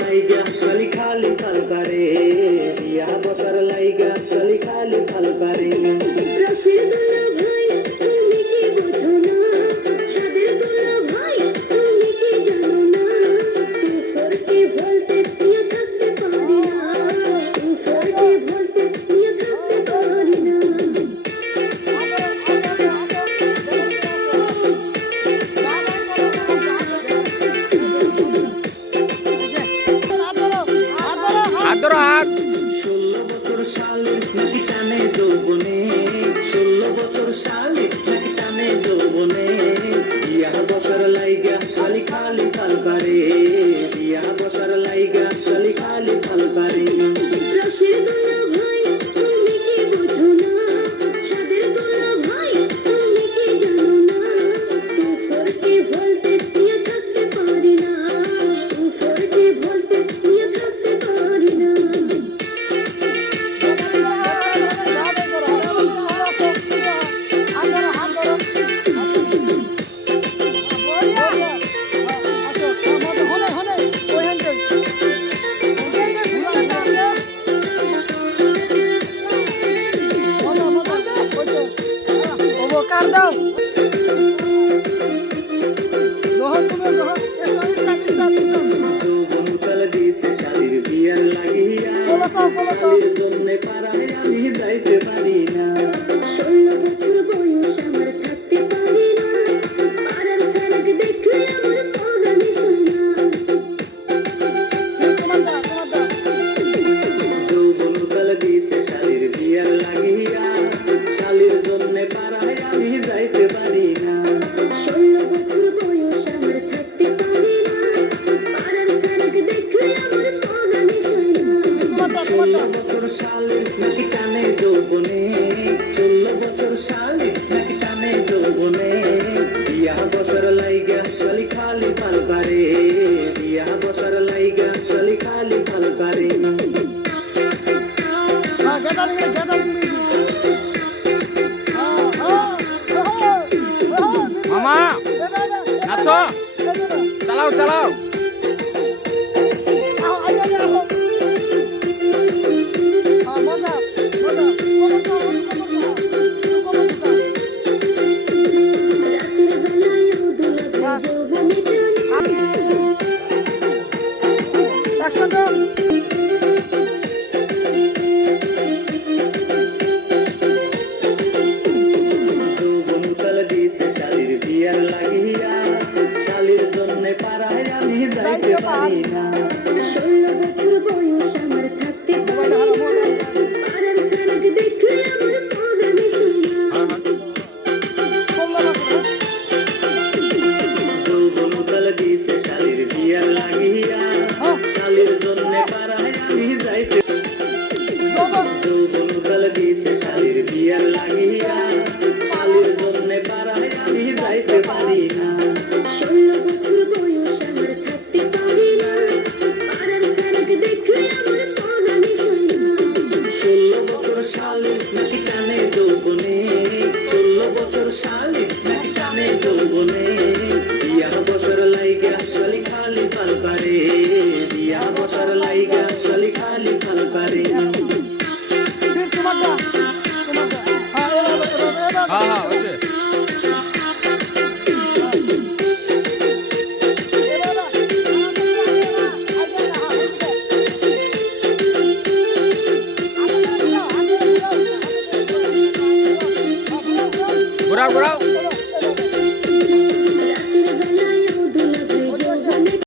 লাইগা শালি খালি ফাল করে বিয়া বসার লাইগা শালি খালি ফাল করে রসের গোলা ভাই তুমি কি বোঝো না সাদের গোলা ভাই তুমি কি জানো না 240 ভোল্টেজ নিয়ে থাকতে পারি না 240 ভোল্টেজ নিয়ে থাকতে পারি না হাত ধরো হাত 16 বছর শালি নাকি টানে যৌবনে 16 বছর শালি নাকি টানে যৌবনে বিয়া বসার লাইগা শালি খালি ফাল করে বিয়া বসার লাইগা শালি খালি ফাল করে রসের গোলা ভাই তুমি কি বোঝো না সাদের গোলা ভাই তুমি কি জানো না 240 ভোল্টেজ নিয়ে থাকতে পারি না 240 ভোল্টেজ নিয়ে থাকতে পারি না কার দাও জোহর তুমি জোহর যৌবন কাল দিছে শালির বিয়ার লাগিয়া শালির জন্যে পাড়ায় আমি যাইতে পারি না 16 বছর বয়স আমার থাকতে পারি না পাড়ার সারাক দেখলে আমার পগা মিশে না যৌবন কাল দিছে শালির বিয়ার লাগিয়া শালির জন্যে পাড়ায় আমি যাইতে পারি না 16 বছর বয়স আমার থাকতে পারি না পাড়ার সারাক দেখলে আমার পগা মিশে না 16 বছর শালির নাকি টানে যৌবনে 16 বছর শালির নাকি টানে যৌবনে বিয়া বসার লাইগা শালি খালি ফাল করে বিয়া বসার লাইগা শালি খালি ফাল করে মামা নাচো চালাও চালাও রাতের বেলায় উদুলা যৌবনে প্রাণী একসাথে যৌবন কাল দিছে শালির বিয়ার লাগিয়া শালির জন্যে পাড়ায় আমি যাইতে পারি না 16 বছর বয়স আমার থাকতে পারি না পাড়ার সারাক দেখলে আমার পগা মিশে না যৌবন কাল দিছে শালির বিয়ার লাগিয়া শালির জন্যে পাড়ায় আমি যাইতে যৌবন কাল দিছে শালির বিয়ার লাগিয়া শালির জন্যে পাড়ায় আমি যাইতে পারি না 16 বছর বয়স আমার থাকতে পারি না পাড়ার সারাক দেখলে আমার পগা মিশে না 16 বছর শালির নাকি টানে যৌবনে 16 বছর শালির নাকি টানে যৌবনে বিয়া বসার লাইগা শালি খালি ফাল করে বিয়া বসার লাইগা শালি খালি ফাল করে হ্যাঁ হ্যাঁ হয়েছে ঘোরাও ঘোরাও